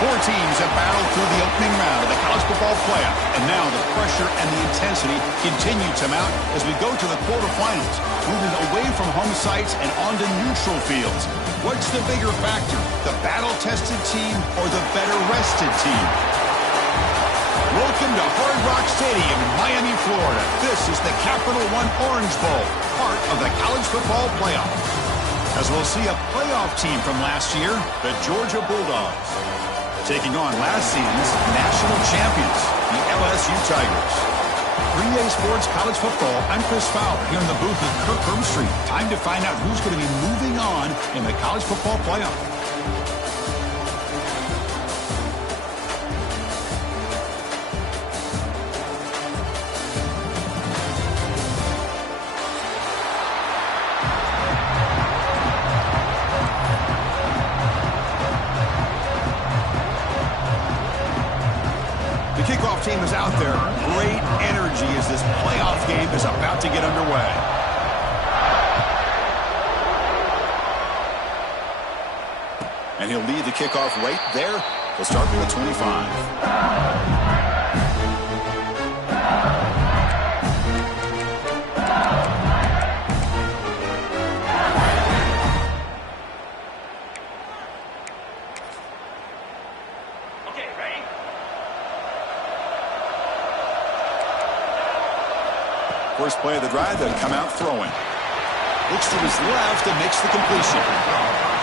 Four teams have battled through the opening round of the college football playoff, and now the pressure and the intensity continue to mount as we go to the quarterfinals, moving away from home sites and onto neutral fields. What's the bigger factor, the battle-tested team or the better-rested team? Welcome to Hard Rock Stadium in Miami, Florida. This is the Capital One Orange Bowl, part of the college football playoff. As we'll see a playoff team from last year, the Georgia Bulldogs, taking on last season's national champions, the LSU Tigers. 3A Sports College Football, I'm Chris Fowler, here in the booth with Kirk Herbstreit. Time to find out who's going to be moving on in the college football playoff. The kickoff team is out there. Great energy as this playoff game is about to get underway. And he'll lead the kickoff right there. He'll start with a 25. First play of the drive, they'll come out throwing. Looks to his left and makes the completion.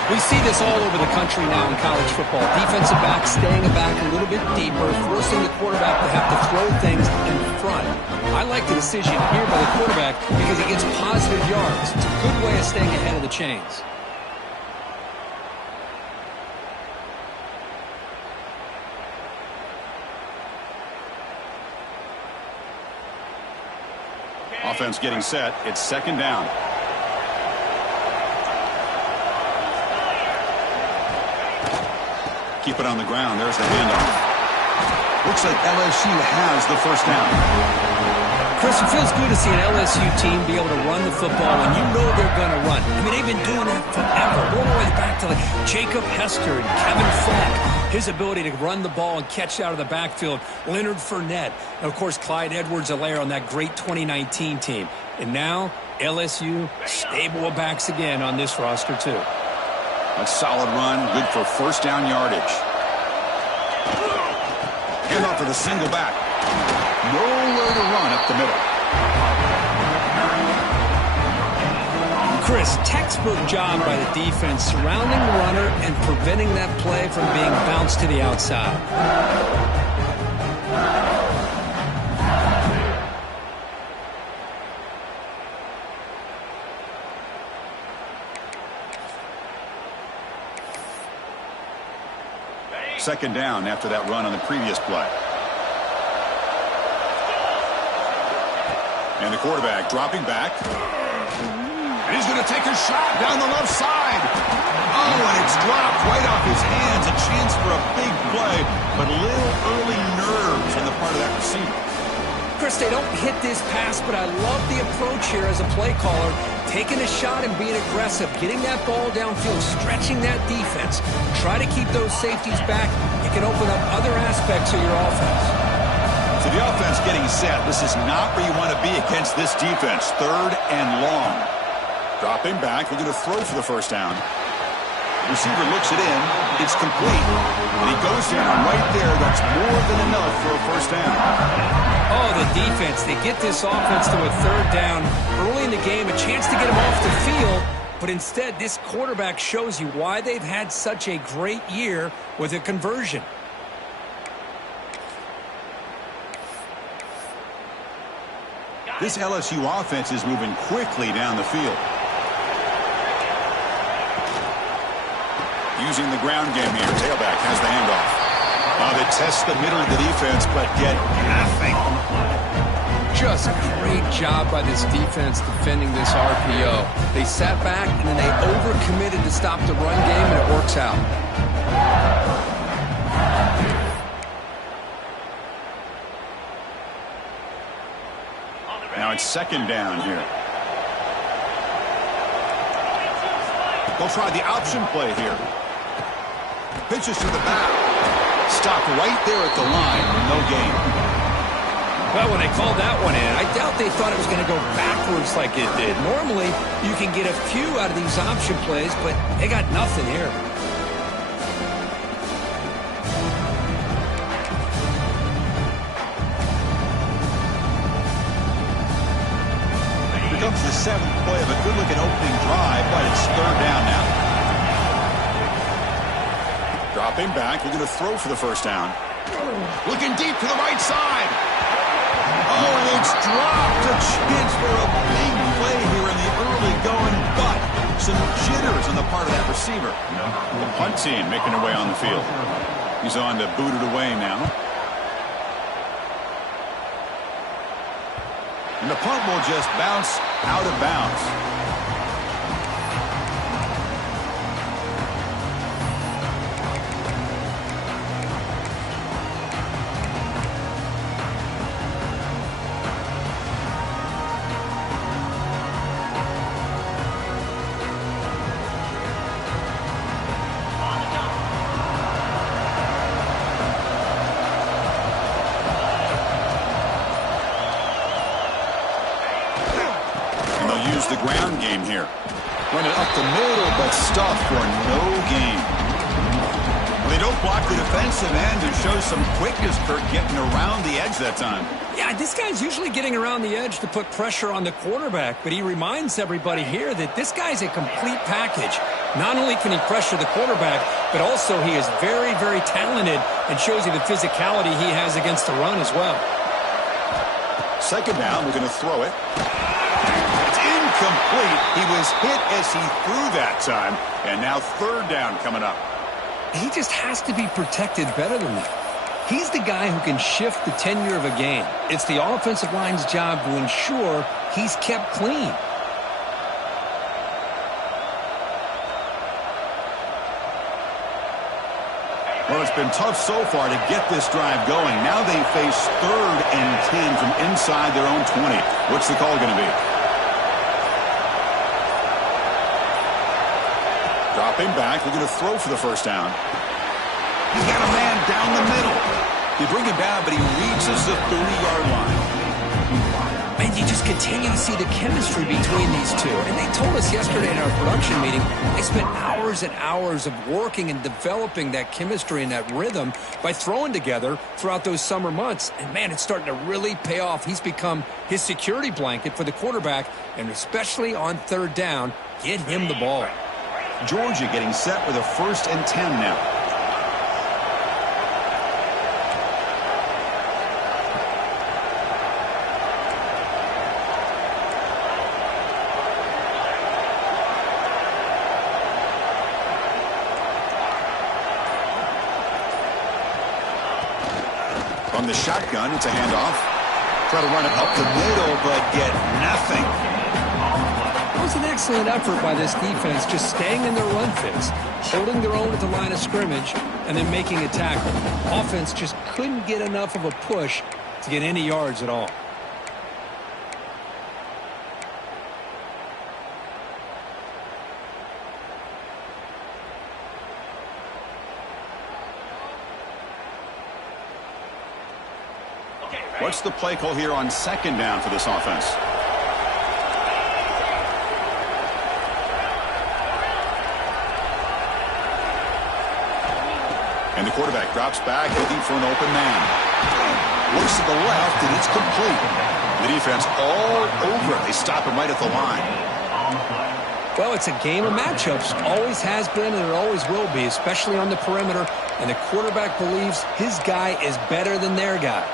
We see this all over the country now in college football. Defensive backs staying back a little bit deeper, forcing the quarterback to have to throw things in front. I like the decision here by the quarterback because he gets positive yards. It's a good way of staying ahead of the chains. Offense getting set. It's second down. Keep it on the ground. There's the handoff. Looks like LSU has the first down. Chris, it feels good to see an LSU team be able to run the football when you know they're going to run. I mean, they've been doing that forever. All the way back to like Jacob Hester and Kevin Falk. His ability to run the ball and catch out of the backfield. Leonard Fournette. And, of course, Clyde Edwards-Helaire on that great 2019 team. And now, LSU, stable of backs again on this roster, too. A solid run, good for first down yardage. Hand off to the single back. Nowhere to run up the middle. Chris, textbook job by the defense surrounding the runner and preventing that play from being bounced to the outside. Second down after that run on the previous play. And the quarterback dropping back. And he's going to take a shot down the left side. Oh, and it's dropped right off his hands. A chance for a big play, but a little early nerves on the part of that receiver. Chris, they don't hit this pass, but I love the approach here as a play caller. Taking a shot and being aggressive, getting that ball downfield, stretching that defense. Try to keep those safeties back. It can open up other aspects of your offense. So the offense getting set. This is not where you want to be against this defense. Third and long. Dropping back, looking to throw for the first down. Receiver looks it in. It's complete. And he goes down right there. That's more than enough for a first down. Oh, the defense. They get this offense to a third down early in the game. A chance to get him off the field. But instead, this quarterback shows you why they've had such a great year with a conversion. This LSU offense is moving quickly down the field. Using the ground game here. Tailback has the handoff. They test the middle of the defense, but get nothing. Just a great job by this defense defending this RPO. They sat back, and then they overcommitted to stop the run game, and it works out. Now it's second down here. They'll try the option play here. Pitches to the back. Stopped right there at the line. No gain. Well, when they called that one in, I doubt they thought it was going to go backwards like it did. Normally, you can get a few out of these option plays, but they got nothing here. Here comes the 7th play of a good-looking opening drive, but it's 3rd down now. Dropping back, looking to throw for the 1st down. Looking deep to the right side. Oh, and it's dropped. A chance for a big play here in the early going, but some jitters on the part of that receiver. The punt team making their way on the field. He's on to boot it away now. And the punt will just bounce out of bounds. The ground game here. Running up the middle, but stuffed for no gain. They don't block the defensive end and show some quickness, Kirk, getting around the edge that time. Yeah, this guy's usually getting around the edge to put pressure on the quarterback, but he reminds everybody here that this guy's a complete package. Not only can he pressure the quarterback, but also he is very, very talented and shows you the physicality he has against the run as well. 2nd down, we're going to throw it. Complete. He was hit as he threw that time. And now 3rd down coming up. He just has to be protected better than that. He's the guy who can shift the tenure of a game. It's the offensive line's job to ensure he's kept clean. Well, it's been tough so far to get this drive going. Now they face 3rd and 10 from inside their own 20. What's the call going to be? Dropping back, looking to throw for the 1st down. He's got a man down the middle. They bring him down, but he reaches the 30-yard line. And you just continue to see the chemistry between these two. And they told us yesterday in our production meeting, they spent hours and hours of working and developing that chemistry and that rhythm by throwing together throughout those summer months. And, man, it's starting to really pay off. He's become his security blanket for the quarterback, and especially on 3rd down, get him the ball. Georgia getting set with a 1st and 10 now. On the shotgun, it's a handoff. Try to run it up the middle, but get nothing. It was an excellent effort by this defense, just staying in their run fits, holding their own at the line of scrimmage, and then making a tackle. Offense just couldn't get enough of a push to get any yards at all. What's the play call here on 2nd down for this offense? And the quarterback drops back, looking for an open man. Looks to the left, and it's complete. The defense all over it. They stop him right at the line. Well, it's a game of matchups. Always has been, and it always will be, especially on the perimeter. And the quarterback believes his guy is better than their guy.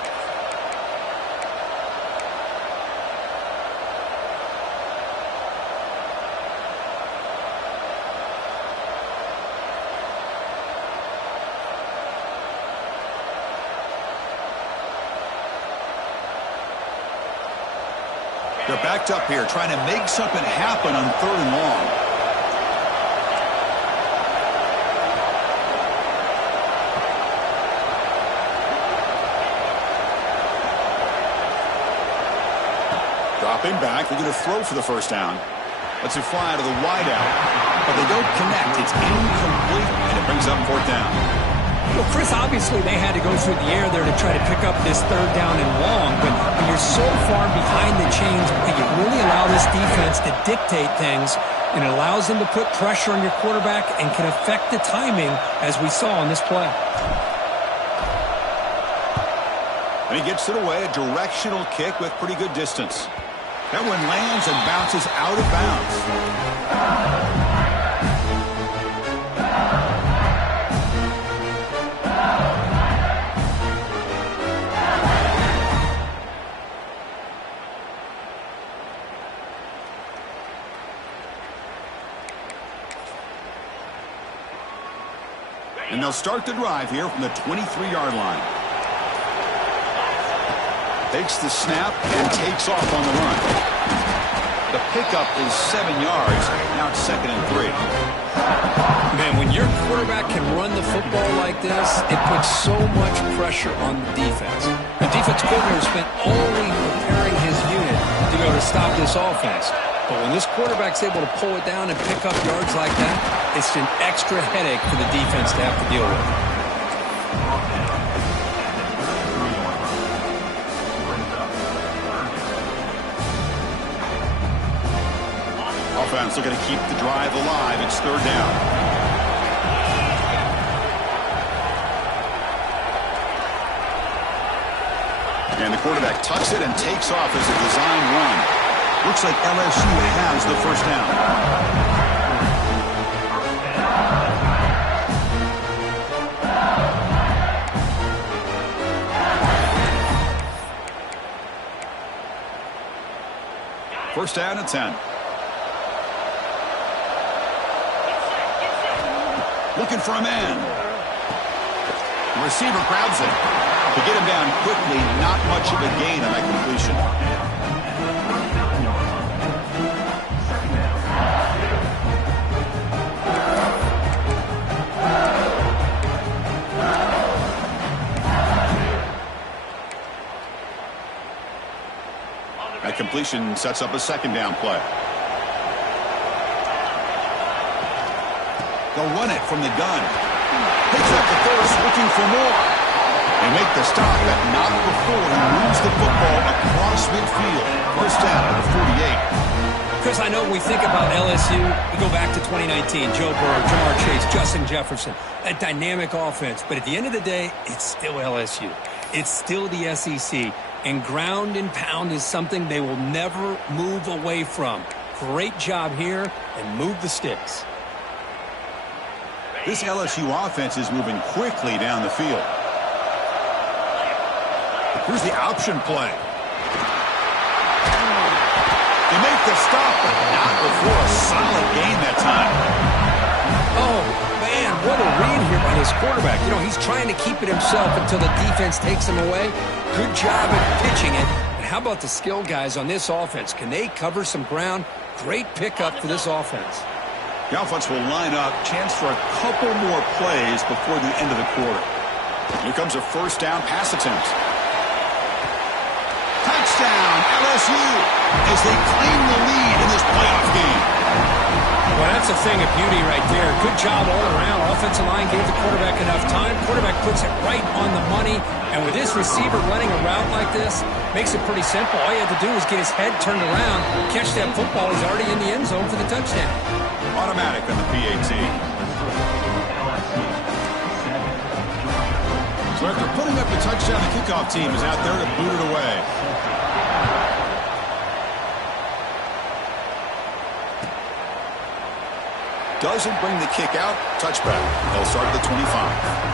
They're backed up here, trying to make something happen on 3rd and long. Dropping back, they're going to throw for the 1st down. Lets it fly to the wideout, but they don't connect. It's incomplete, and it brings up 4th down. Well, Chris, obviously they had to go through the air there to try to pick up this third down and long, but when you're so far behind the chains, you really allow this defense to dictate things, and it allows them to put pressure on your quarterback and can affect the timing, as we saw on this play. And he gets it away, a directional kick with pretty good distance. That one lands and bounces out of bounds. And they'll start the drive here from the 23-yard line. Takes the snap and takes off on the run. The pickup is 7 yards. Now it's 2nd and 3. Man, when your quarterback can run the football like this, it puts so much pressure on the defense. The defense coordinator spent all week preparing his unit to be able to stop this offense. But when this quarterback's able to pull it down and pick up yards like that, it's an extra headache for the defense to have to deal with. Offense looking to keep the drive alive. It's 3rd down. And the quarterback tucks it and takes off as a design run. Looks like LSU has the 1st down. First down and 10. Looking for a man. The receiver grabs it. To get him down quickly, not much of a gain on that completion. That completion sets up a 2nd down play. They'll run it from the gun. Picks up the first, looking for more. They make the stop, but not before he moves the football across midfield. First down at the 48. Chris, I know when we think about LSU, we go back to 2019, Joe Burrow, Jamar Chase, Justin Jefferson, a dynamic offense. But at the end of the day, it's still LSU. It's still the SEC. And ground and pound is something they will never move away from. Great job here, and move the sticks. This LSU offense is moving quickly down the field. Here's the option play. They make the stop, but not before a solid gain that time. Oh, man, what a read here by this quarterback. You know, he's trying to keep it himself until the defense takes him away. Good job at pitching it. And how about the skill guys on this offense? Can they cover some ground? Great pickup for this offense. The offense will line up. Chance for a couple more plays before the end of the quarter. Here comes a first down pass attempt. Touchdown, LSU, as they claim the lead in this playoff game. Well, that's a thing of beauty right there. Good job all around. Offensive line gave the quarterback enough time. Quarterback puts it right on the money. And with this receiver running a route like this, makes it pretty simple. All you had to do was get his head turned around, catch that football. He's already in the end zone for the touchdown. Automatic on the PAT. So after putting up the touchdown, the kickoff team is out there to boot it away. Doesn't bring the kick out. Touchback. They'll start at the 25.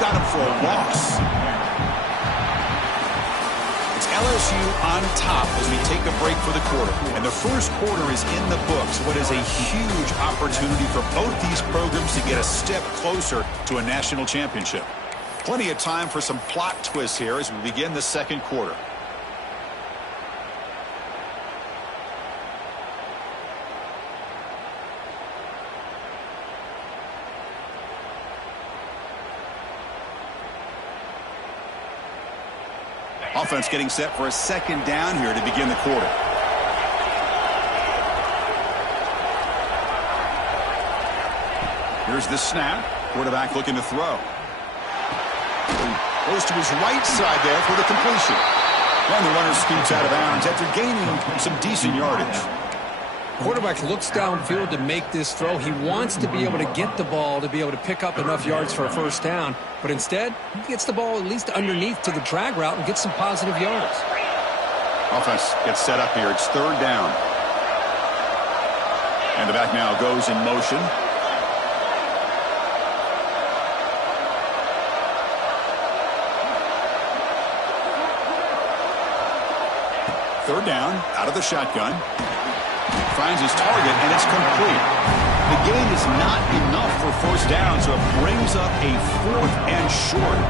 Got him for a loss. It's LSU on top as we take take a break for the quarter. And the first quarter is in the books. What is a huge opportunity for both these programs to get a step closer to a national championship. Plenty of time for some plot twists here as we begin the second quarter. Offense getting set for a second down here to begin the quarter. Here's the snap. Quarterback looking to throw. Goes to his right side there for the completion. And the runner scoots out of bounds after gaining some decent yardage. Quarterback looks downfield to make this throw. He wants to be able to get the ball to be able to pick up enough yards for a first down. But instead, he gets the ball at least underneath to the drag route and gets some positive yards. Offense gets set up here. It's third down. And the back now goes in motion. Third down, out of the shotgun. Finds his target, and it's complete. The gain is not enough for first down, so it brings up a 4th and short.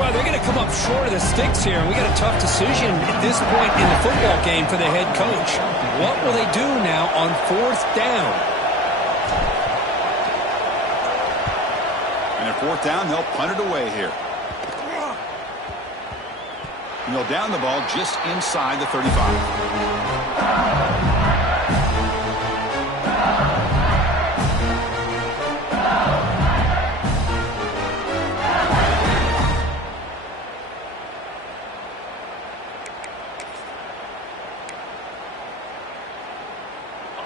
Well, they're going to come up short of the sticks here, and we got a tough decision at this point in the football game for the head coach. What will they do now on 4th down? And at 4th down, they'll punt it away here. And they'll down the ball just inside the 35.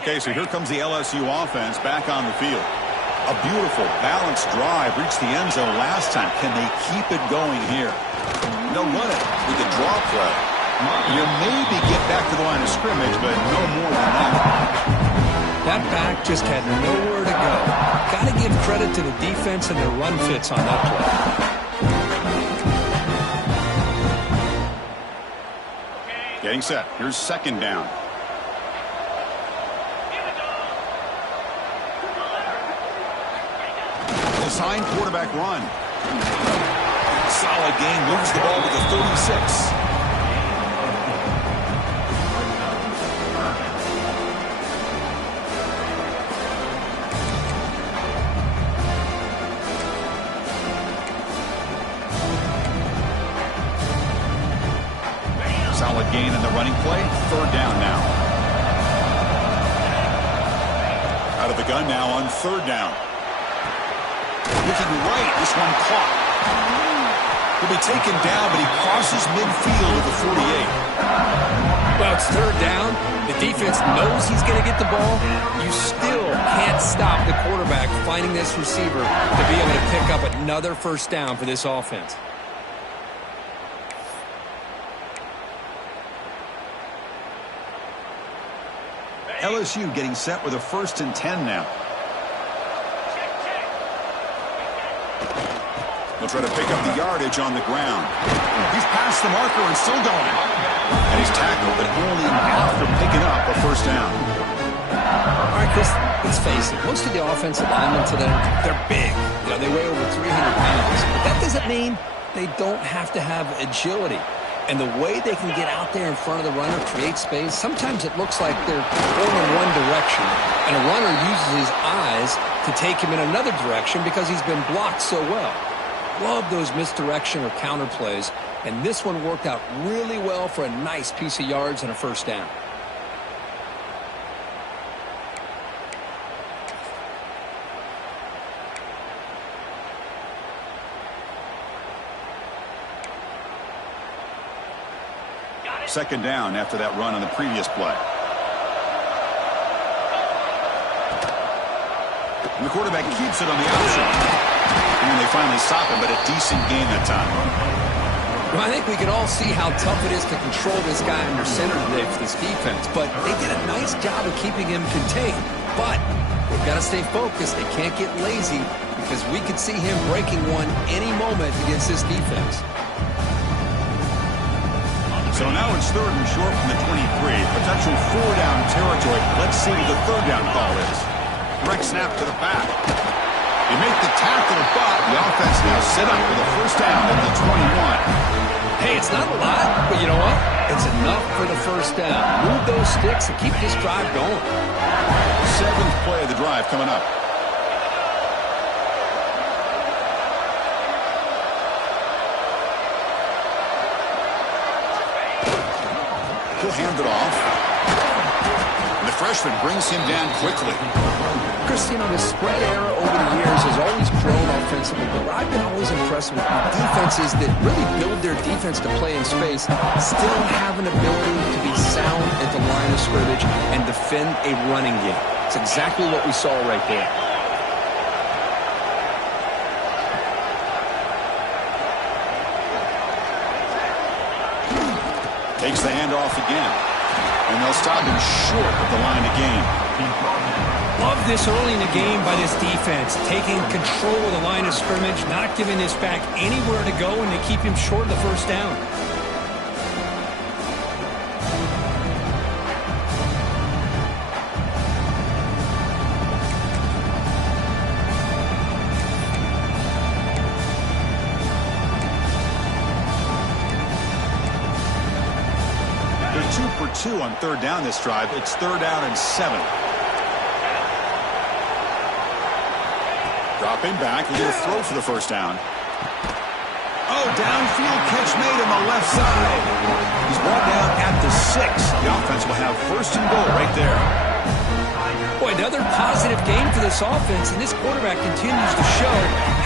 Okay, so here comes the LSU offense back on the field. A beautiful, balanced drive reached the end zone last time. Can they keep it going here? They'll run it with the draw play. You maybe get back to the line of scrimmage, but no more than that. That back just had nowhere to go. Got to give credit to the defense and their run fits on that play. Getting set. Here's second down. Design quarterback run. Solid gain. Moves the ball to the 36. Solid gain in the running play. Third down now. Out of the gun now on third down. Looking right. This one caught. He'll be taken down, but he crosses midfield at the 48. Well, it's third down. The defense knows he's going to get the ball. You still can't stop the quarterback finding this receiver to be able to pick up another first down for this offense. LSU getting set with a 1st and 10 now. He'll try to pick up the yardage on the ground. He's past the marker and still going. And he's tackled, but only after picking up a first down. All right, Chris, let's face it. Most of the offensive linemen today, they're big. You know, they weigh over 300 pounds. But that doesn't mean they don't have to have agility. And the way they can get out there in front of the runner, create space, sometimes it looks like they're going in one direction, and a runner uses his eyes to take him in another direction because he's been blocked so well. Love those misdirection or counter plays, and this one worked out really well for a nice piece of yards and a first down. Second down after that run on the previous play. And the quarterback keeps it on the option. And they finally stop him, but a decent gain that time. Well, I think we can all see how tough it is to control this guy under center today for this defense. But they did a nice job of keeping him contained. But they've got to stay focused. They can't get lazy because we could see him breaking one any moment against this defense. So now it's 3rd and short from the 23. Potential 4-down territory. Let's see what the 3rd down call is. Direct snap to the back. You make the tackle, but the offense now set up with a 1st down at the 21. Hey, it's not a lot, but you know what? It's enough for the 1st down. Move those sticks and keep this drive going. 7th play of the drive coming up. He'll hand it off. And the freshman brings him down quickly. Chris, you know, the spread era over the years has always grown offensively, but I've been always impressed with defenses that really build their defense to play in space, still have an ability to be sound at the line of scrimmage and defend a running game. It's exactly what we saw right there. Takes the handoff again. And they'll stop him short of the line of game. Love this early in the game by this defense, taking control of the line of scrimmage, not giving this back anywhere to go, and they keep him short of the 1st down. They're 2 for 2 on 3rd down this drive. It's 3rd down and 7. Dropping back, a little throw for the 1st down. Oh, downfield catch made on the left side. He's brought down at the 6. The offense will have 1st and goal right there. Boy, another positive game for this offense, and this quarterback continues to show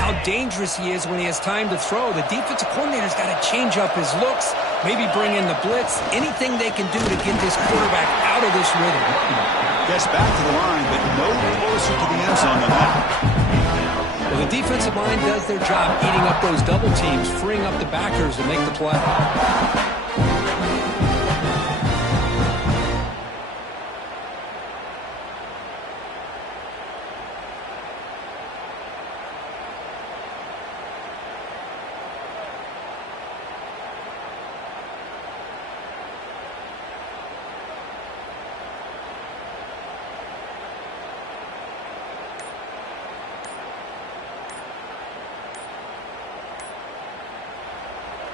how dangerous he is when he has time to throw. The defensive coordinator's got to change up his looks, maybe bring in the blitz, anything they can do to get this quarterback out of this rhythm. Gets back to the line, but no closer to the end zone than that. Well, the defensive line does their job eating up those double teams, freeing up the backers to make the play.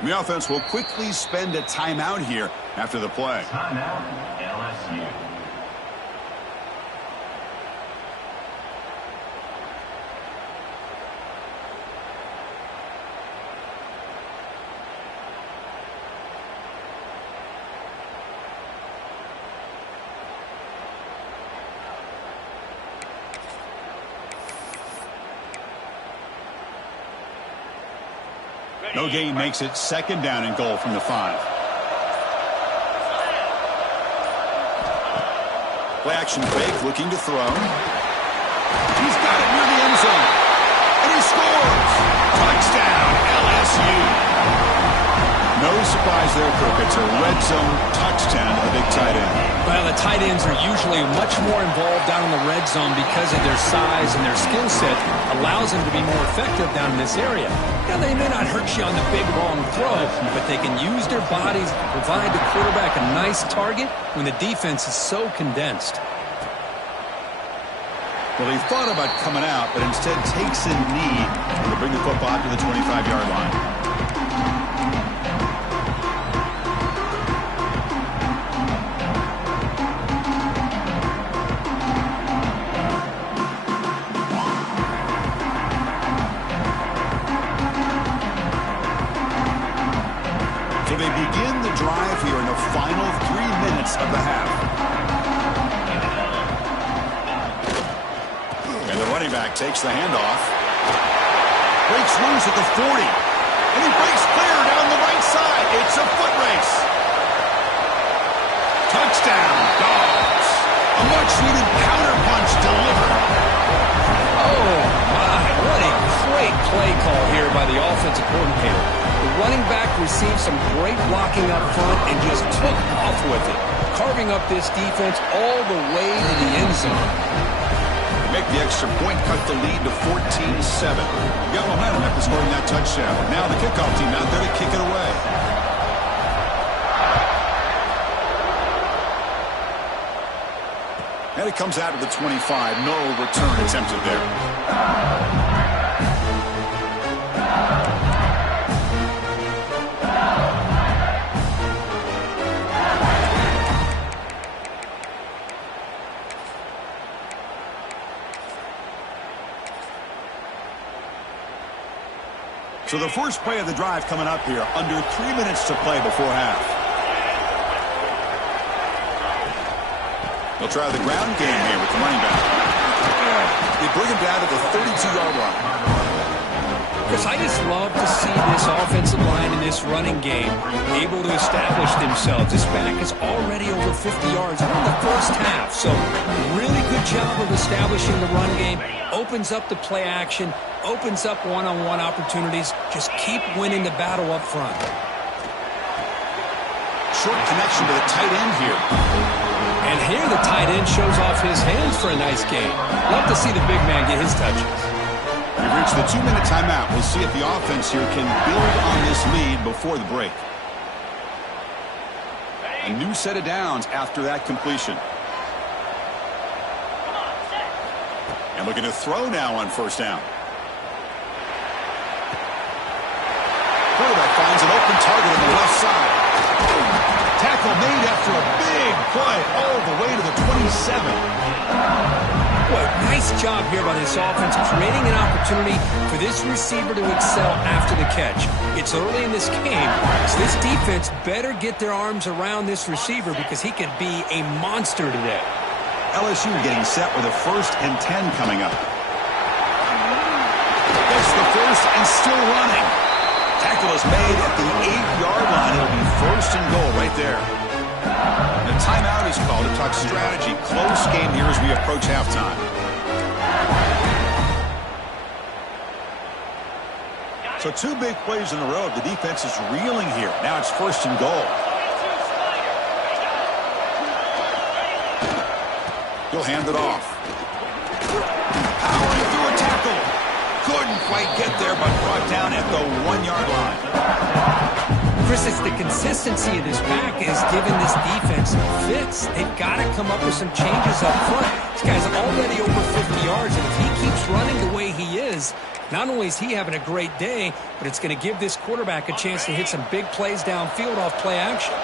The offense will quickly spend a timeout here after the play. Timeout, LSU. No gain makes it 2nd down and goal from the 5. Play action fake, looking to throw. He's got it near the end zone. And he scores! Touchdown, LSU! No surprise there, Kirk. It's a red zone touchdown to the big tight end. Well, the tight ends are usually much more involved down in the red zone because of their size and their skill set allows them to be more effective down in this area. Now, they may not hurt you on the big, long throw, but they can use their bodies to provide the quarterback a nice target when the defense is so condensed. Well, he thought about coming out, but instead takes a knee to bring the football to the 25-yard line. So they begin the drive here in the final 3 minutes of the half. And the running back takes the handoff. Breaks loose at the 40. And he breaks clear down the right side. It's a foot race. Touchdown, Dogs. A much-needed counter-punch delivered. Oh, my. What a great play call here by the offensive coordinator. The running back received some great blocking up front and just took off with it, carving up this defense all the way to the end zone. Make the extra point, cut the lead to 14-7. Got momentum after scoring that touchdown. Now the kickoff team out there to kick it away. And it comes out of the 25. No return attempted there. So the first play of the drive coming up here, under 3 minutes to play before half. They'll try the ground game here with the running back. They bring him down to the 32-yard line. Chris, I just love to see this offensive line in this running game able to establish themselves. This back is already over 50 yards in the first half. So really good job of establishing the run game. Opens up the play action, opens up one-on-one opportunities. Just keep winning the battle up front. Short connection to the tight end here. And here the tight end shows off his hands for a nice game. Love to see the big man get his touches. We've reached the 2-minute timeout. We'll see if the offense here can build on this lead before the break. A new set of downs after that completion. And looking to throw now on first down. Quarterback finds an open target on the left side. Tackle made after a big play all the way to the 27. Boy, nice job here by this offense, creating an opportunity for this receiver to excel after the catch. It's early in this game, so this defense better get their arms around this receiver because he could be a monster today. LSU getting set with a 1st and 10 coming up. That's the first and still running. Tackle is made at the 8-yard line. It'll be 1st and goal right there. The timeout is called to talk strategy. Close game here as we approach halftime. So 2 big plays in a row. The defense is reeling here. Now it's 1st and goal. He'll hand it off. Powering through a tackle. Couldn't quite get there, but brought down at the 1-yard line. Chris, it's the consistency of this pack is giving this defense fits. They've got to come up with some changes up front. This guy's already over 50 yards, and if he keeps running the way he is, not only is he having a great day, but it's going to give this quarterback a chance to hit some big plays downfield off play action.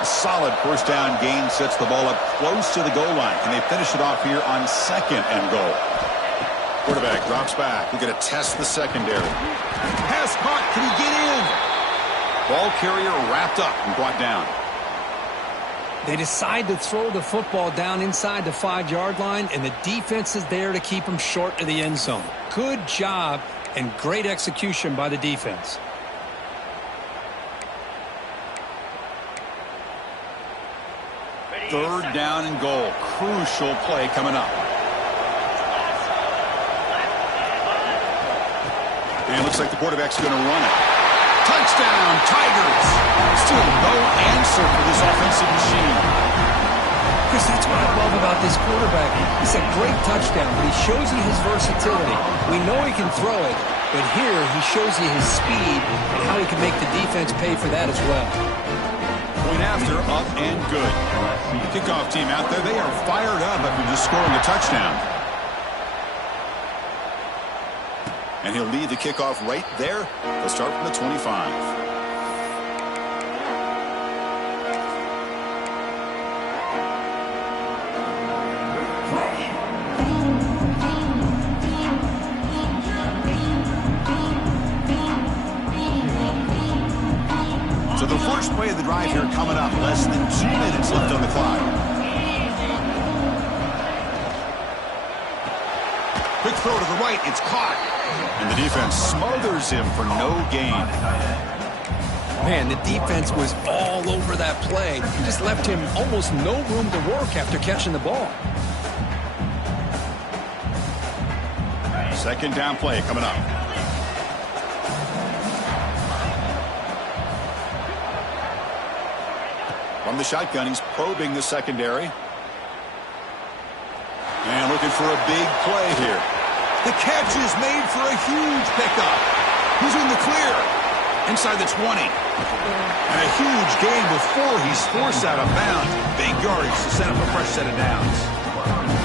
A solid first down gain sets the ball up close to the goal line. Can they finish it off here on 2nd and goal? Quarterback drops back. We're going to test the secondary. Pass caught. Can he get in? Ball carrier wrapped up and brought down. They decide to throw the football down inside the 5-yard line, and the defense is there to keep them short of the end zone. Good job and great execution by the defense. Third down and goal. Crucial play coming up. And it looks like the quarterback's going to run it. Touchdown, Tigers. Still no answer for this offensive machine. Chris, that's what I love about this quarterback. It's a great touchdown, but he shows you his versatility. We know he can throw it, but here he shows you his speed and how he can make the defense pay for that as well. Point after, up and good. The kickoff team out there, they are fired up after just scoring a touchdown. And he'll lead the kickoff right there. They'll start from the 25. So the first play of the drive here coming up. Less than 2 minutes left on the clock. Quick throw to the right. It's caught. And the defense smothers him for no gain. Man, the defense was all over that play. Just left him almost no room to work after catching the ball. Second down play coming up. From the shotgun, he's probing the secondary. And looking for a big play here. The catch is made for a huge pickup. He's in the clear. Inside the 20. And a huge gain before he's forced out of bounds. Big yardage to set up a fresh set of downs.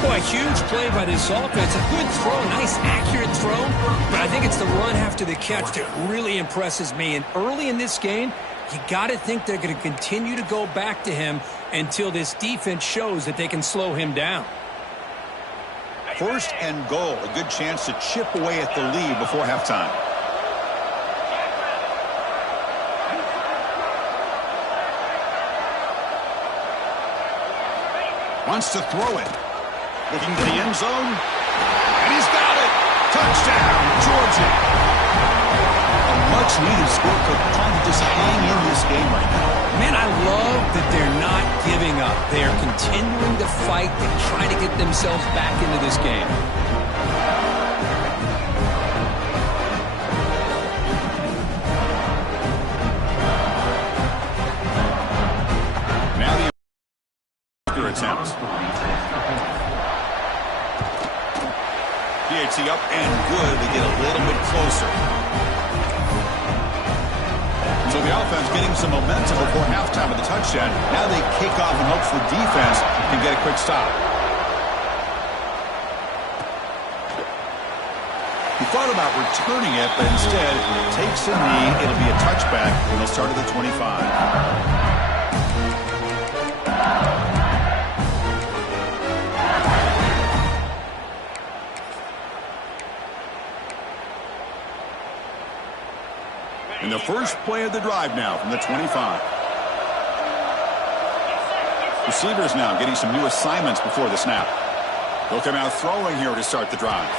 Boy, huge play by this offense. A good throw, nice accurate throw. But I think it's the run after the catch that really impresses me. And early in this game, you got to think they're going to continue to go back to him until this defense shows that they can slow him down. First and goal, a good chance to chip away at the lead before halftime. Wants to throw it. Looking to the end zone. And he's got it. Touchdown, Georgia. A much-needed score for trying to just hang in this game right now. Man, I love that they're not giving up. They are continuing to fight and try to get themselves back into this game. Now the attempts. PAT up and good. They get a little bit closer. So the offense getting some momentum before halftime with the touchdown. Now they kick off and hope the defense can get a quick stop. He thought about returning it, but instead takes a knee. It'll be a touchback, and they'll start at the 25. And the first play of the drive now from the 25. Receivers now getting some new assignments before the snap. They'll come out throwing here to start the drive.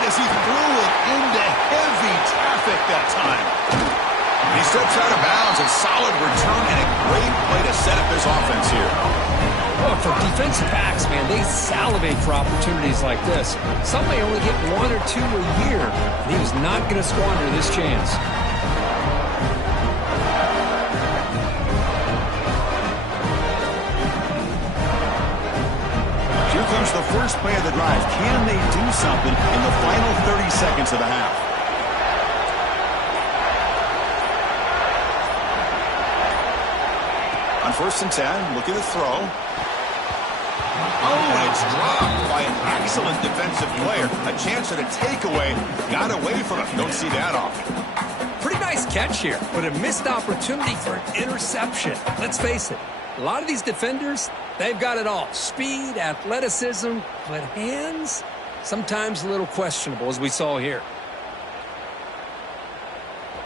As he threw it into heavy traffic that time. And he steps out of bounds. A solid return and a great play to set up his offense here. Oh, for defensive backs, man, they salivate for opportunities like this. Some may only get one or two a year. And he was not going to squander this chance. Here comes the first play of the drive. Can they do something in the final 30 seconds of the half? On 1st and 10, look at the throw. Oh, and it's dropped by an excellent defensive player. A chance at a takeaway. Got away from him. Don't see that often. Pretty nice catch here, but a missed opportunity for an interception. Let's face it, a lot of these defenders, they've got it all. Speed, athleticism, but hands, sometimes a little questionable, as we saw here.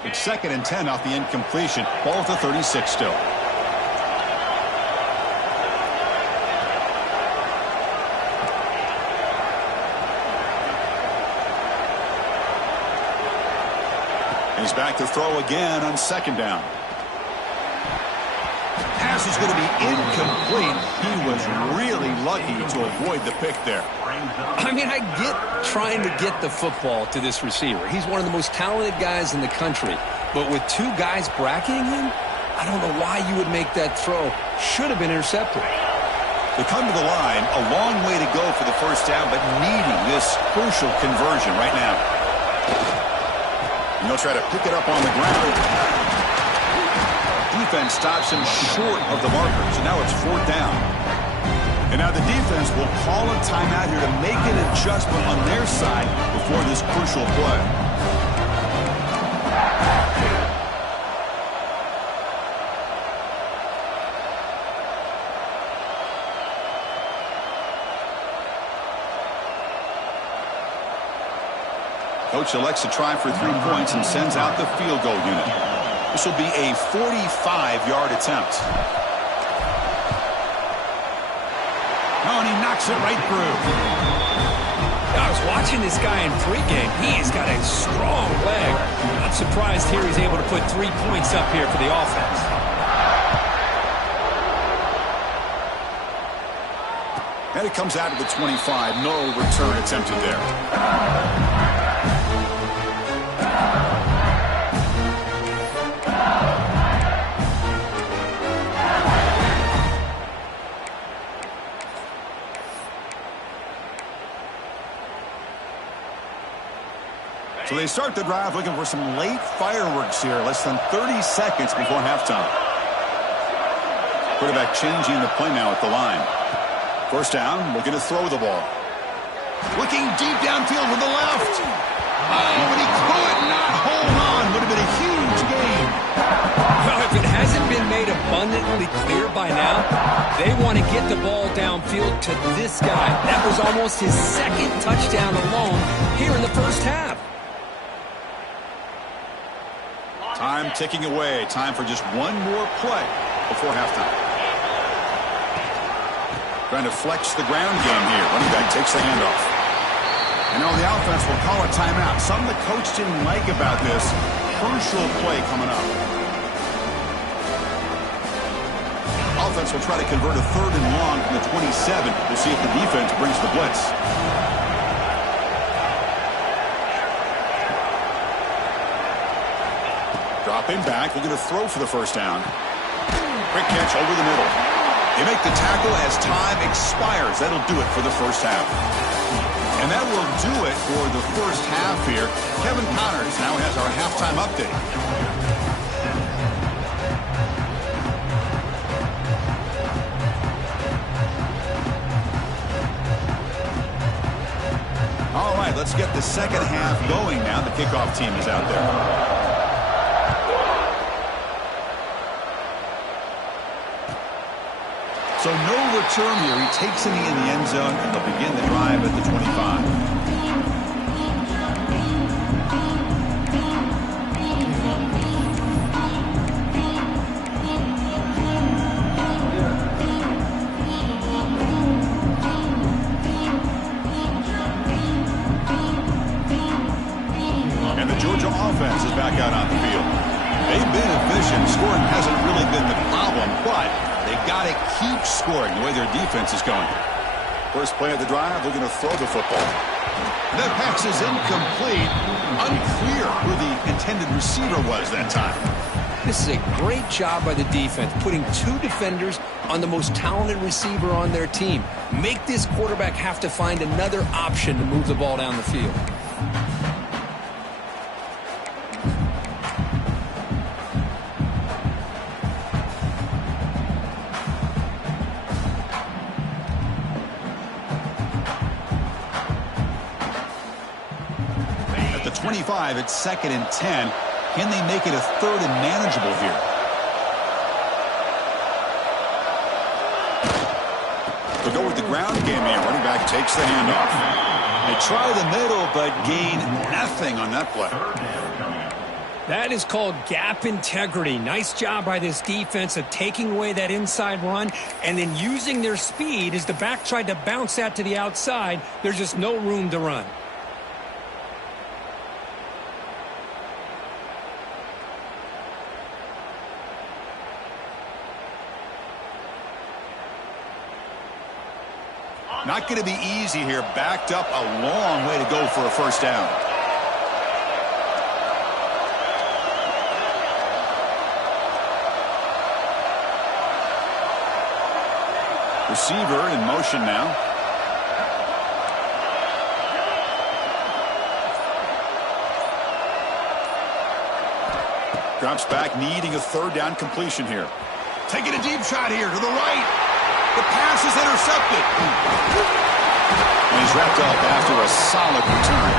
It's 2nd and 10 off the incompletion. Ball at the 36 still. He's back to throw again on 2nd down. Pass is going to be incomplete. He was really lucky to avoid the pick there. I mean, I get trying to get the football to this receiver. He's one of the most talented guys in the country. But with two guys bracketing him, I don't know why you would make that throw. Should have been intercepted. They come to the line, a long way to go for the first down, but needing this crucial conversion right now. And they'll try to pick it up on the ground. Defense stops him short of the marker, so now it's 4th down. And now the defense will call a timeout here to make an adjustment on their side before this crucial play. Coach elects to try for 3 points and sends out the field goal unit. This will be a 45-yard attempt. Oh, and he knocks it right through. I was watching this guy in pregame. He's got a strong leg. Not surprised here he's able to put 3 points up here for the offense. And it comes out to the 25. No return attempted there. So they start the drive looking for some late fireworks here. Less than 30 seconds before halftime. Quarterback changing the play now at the line. First down, looking to throw the ball. Looking deep downfield to the left. Oh, but he could not hold on. Would have been a huge gain. Well, if it hasn't been made abundantly clear by now, they want to get the ball downfield to this guy. That was almost his second touchdown alone here in the first half. Time ticking away. Time for just one more play before halftime. Trying to flex the ground game here. Running back takes the handoff. You know, the offense will call a timeout. Something the coach didn't like about this. Crucial play coming up. Offense will try to convert a 3rd and long from the 27. We'll see if the defense brings the blitz. Dropping back, looking to throw for the first down. Quick catch over the middle. They make the tackle as time expires. That'll do it for the first half. And that will do it for the first half here. Kevin Connors now has our halftime update. All right, let's get the second half going now. The kickoff team is out there. So no return here. He takes it in the end zone, and they'll begin the drive at the 25. And the Georgia offense is back out on the field. They've been efficient. Scoring hasn't really been the problem, but they got to keep scoring the way their defense is going. First play of the drive, they're going to throw the football. The pass is incomplete. Unclear who the intended receiver was that time. This is a great job by the defense, putting 2 defenders on the most talented receiver on their team. Make this quarterback have to find another option to move the ball down the field. At the 25, it's 2nd and 10. Can they make it a 3rd and manageable here? They'll go with the ground game here. Running back takes the handoff. They try the middle, but gain nothing on that play. That is called gap integrity. Nice job by this defense of taking away that inside run and then using their speed as the back tried to bounce that to the outside. There's just no room to run. Not going to be easy here. Backed up a long way to go for a first down. Receiver in motion now. Drops back, needing a 3rd down completion here. Taking a deep shot here to the right. The pass is intercepted. And he's wrapped up after a solid return.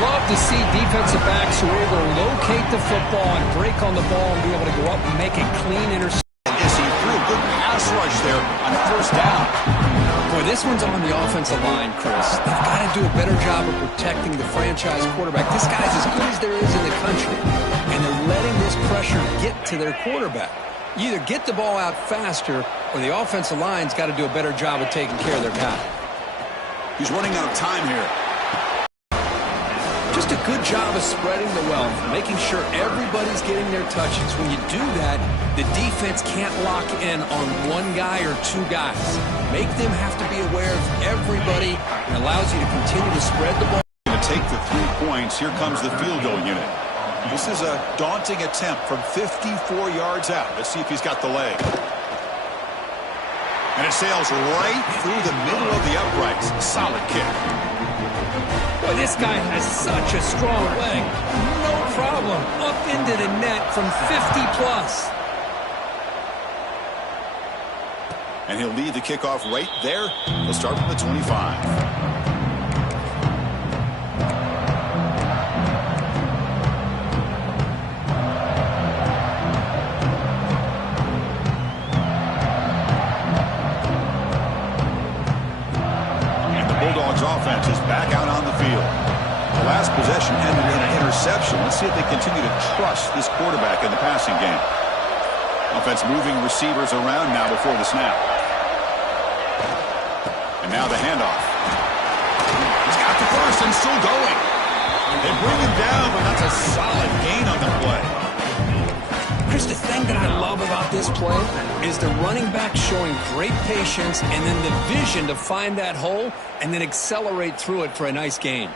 Love to see defensive backs who are able to locate the football and break on the ball and be able to go up and make a clean interception. As he threw a good pass rush there on first down. Boy, this one's on the offensive line, Chris. They've got to do a better job of protecting the franchise quarterback. This guy's as good as there is in the country, and they're letting this pressure get to their quarterback. You either get the ball out faster or the offensive line's got to do a better job of taking care of their guy. He's running out of time here. Just a good job of spreading the wealth, making sure everybody's getting their touches. When you do that, the defense can't lock in on one guy or 2 guys. Make them have to be aware of everybody. It allows you to continue to spread the ball. To take the 3 points, here comes the field goal unit. This is a daunting attempt from 54 yards out. Let's see if he's got the leg. And it sails right through the middle of the uprights. Solid kick. Boy, this guy has such a strong leg. No problem. Up into the net from 50 plus. And he'll lead the kickoff right there. He'll start from the 25. Offense is back out on the field. The last possession ended in an interception. Let's see if they continue to trust this quarterback in the passing game. Offense moving receivers around now before the snap. And now the handoff. He's got the first and still going. They bring him down, but that's a solid gain on the play. Chris, the thing that I love about this play is the running back showing great patience and then the vision to find that hole and then accelerate through it for a nice gain.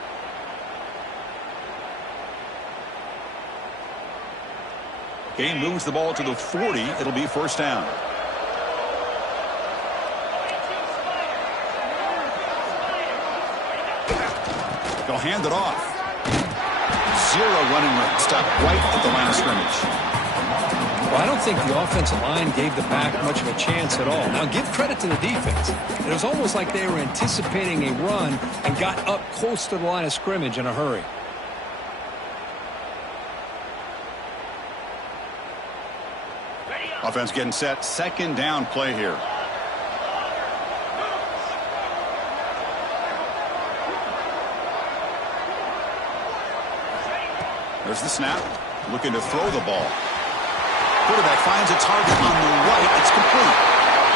Gain moves the ball to the 40. It'll be first down. They'll hand it off. Zero running room. Stop right at the line of scrimmage. Well, I don't think the offensive line gave the back much of a chance at all. Now, give credit to the defense. It was almost like they were anticipating a run and got up close to the line of scrimmage in a hurry. Offense getting set. Second down play here. There's the snap. Looking to throw the ball. Quarterback finds a target on the right. It's complete.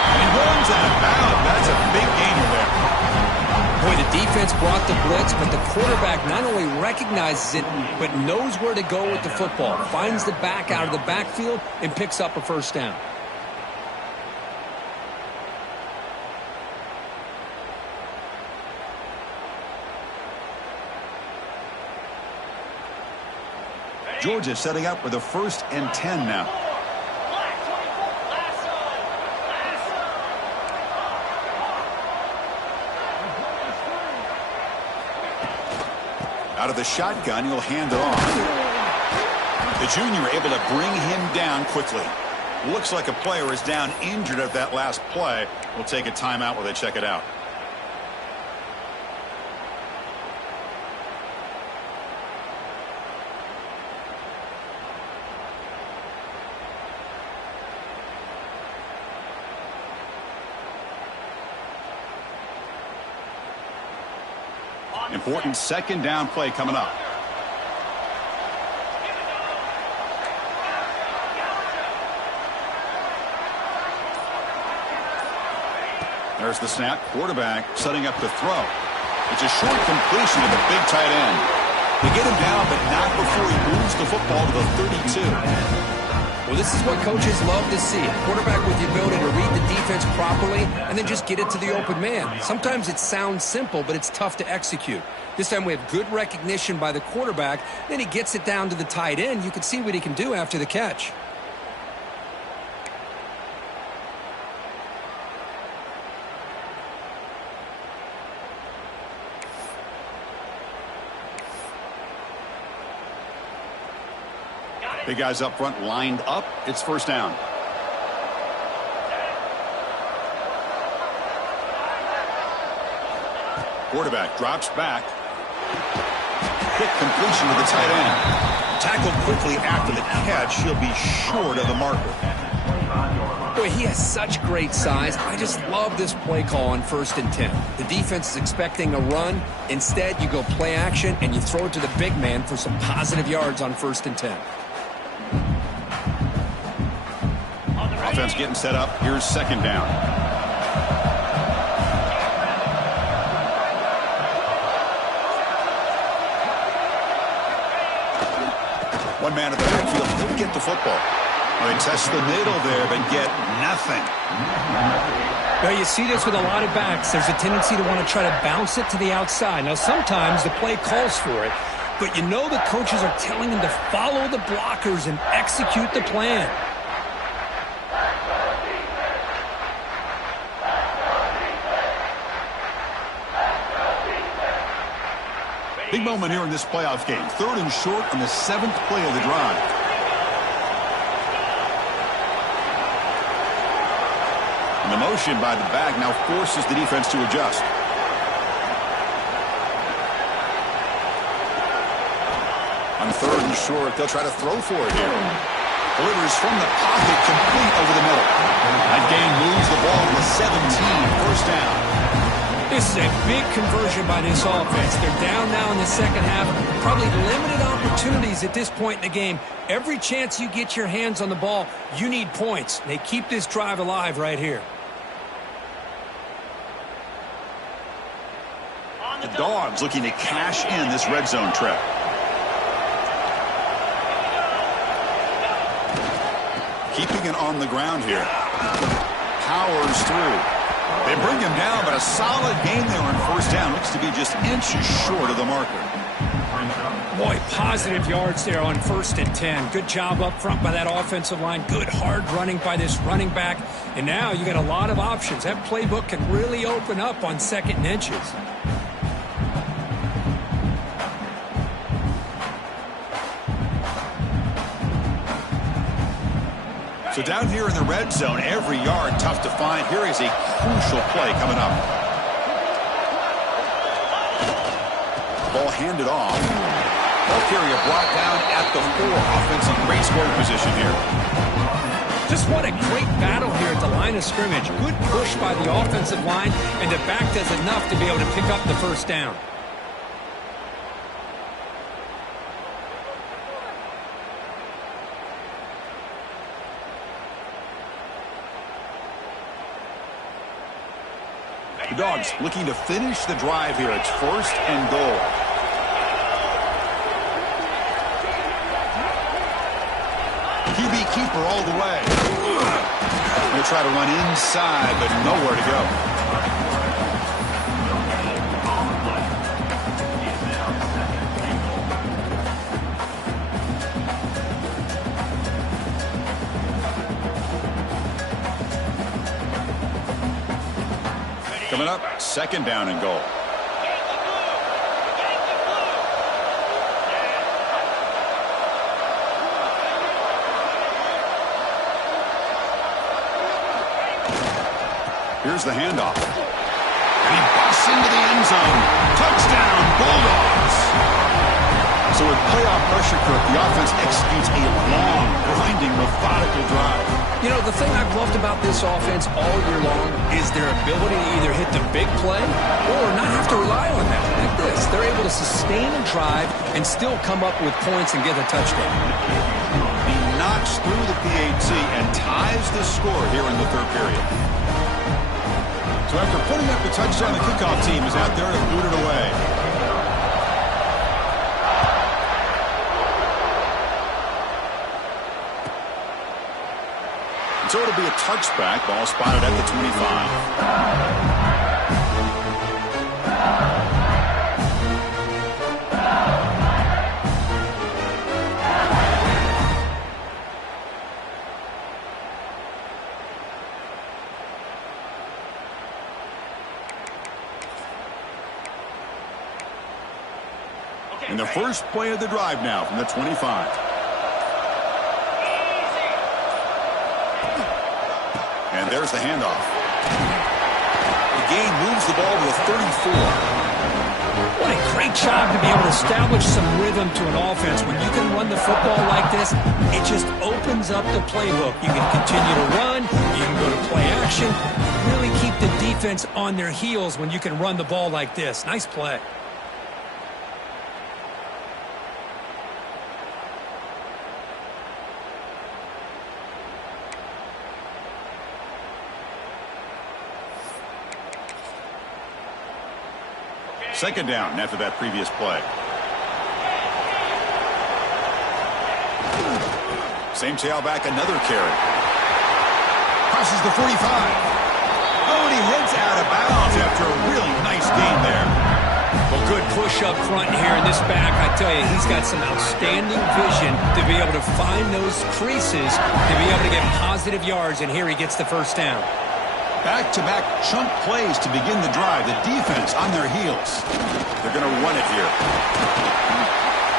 And he runs out of bounds. That's a big gainer there. Boy, the defense brought the blitz, but the quarterback not only recognizes it, but knows where to go with the football. Finds the back out of the backfield and picks up a first down. Georgia setting up for the 1st and 10 now. Out of the shotgun, he'll hand it off. The junior able to bring him down quickly. Looks like a player is down injured at that last play. We'll take a timeout while they check it out. Important second down play coming up. There's the snap. Quarterback setting up the throw. It's a short completion to the big tight end. They get him down, but not before he moves the football to the 32. Well, this is what coaches love to see. A quarterback with the ability to read the defense properly and then just get it to the open man. Sometimes it sounds simple, but it's tough to execute. This time we have good recognition by the quarterback. Then he gets it down to the tight end. You can see what he can do after the catch. Big guys up front lined up. It's first down. Quarterback drops back. Quick completion to the tight end. Tackled quickly after the catch. He'll be short of the marker. Boy, he has such great size. I just love this play call on 1st and 10. The defense is expecting a run. Instead, you go play action and you throw it to the big man for some positive yards on 1st and 10. Offense getting set up. Here's second down. One man in the backfield. He'll get the football. Well, they test the middle there, but get nothing. Now, you see this with a lot of backs. There's a tendency to want to try to bounce it to the outside. Now, sometimes the play calls for it, but you know the coaches are telling them to follow the blockers and execute the plan. Big moment here in this playoff game. 3rd and short on the 7th play of the drive. And the motion by the back now forces the defense to adjust. On third and short, they'll try to throw for it here. Delivers from the pocket, complete over the middle. That gain moves the ball to 17, first down. This is a big conversion by this offense. They're down now in the second half. Probably limited opportunities at this point in the game. Every chance you get your hands on the ball, you need points. They keep this drive alive right here. The Dogs looking to cash in this red zone trip. Keeping it on the ground here. Powers through. They bring him down, but a solid gain there on first down. Looks to be just inches short of the marker. Boy, positive yards there on 1st and 10. Good job up front by that offensive line. Good hard running by this running back. And now you got a lot of options. That playbook can really open up on 2nd and inches. So down here in the red zone, every yard tough to find. Here is a crucial play coming up. Ball handed off. Ball carrier brought down at the 4. Offensive great scoring position here. Just what a great battle here at the line of scrimmage. Good push by the offensive line, and the back does enough to be able to pick up the first down. The Dogs looking to finish the drive here. It's 1st and goal. QB keeper all the way. Going to try to run inside, but nowhere to go. Coming up, 2nd down and goal. Here's the handoff. And he busts into the end zone. Touchdown, Bulldogs. So with playoff pressure, Kirk, the offense executes a long, grinding, methodical drive. You know, the thing I've loved about this offense all year long is their ability to either hit the big play or not have to rely on that. Like this, they're able to sustain a drive and still come up with points and get a touchdown. He knocks through the PAT and ties the score here in the 3rd period. So after putting up the touchdown, the kickoff team is out there to boot it away. So it'll be a touchback. Ball spotted at the 25. And the first play of the drive now from the 25. And there's the handoff. The gain moves the ball to the 34. What a great job to be able to establish some rhythm to an offense. When you can run the football like this, it just opens up the playbook. You can continue to run. You can go to play action. Really keep the defense on their heels when you can run the ball like this. Nice play. Second down after that previous play. Same tailback, another carry. Crosses the 45. Oh, and he heads out of bounds after a really nice gain there. Well, good push up front here in this back. I tell you, he's got some outstanding vision to be able to find those creases, to be able to get positive yards, and here he gets the first down. Back-to-back chunk plays to begin the drive. The defense on their heels. They're going to run it here.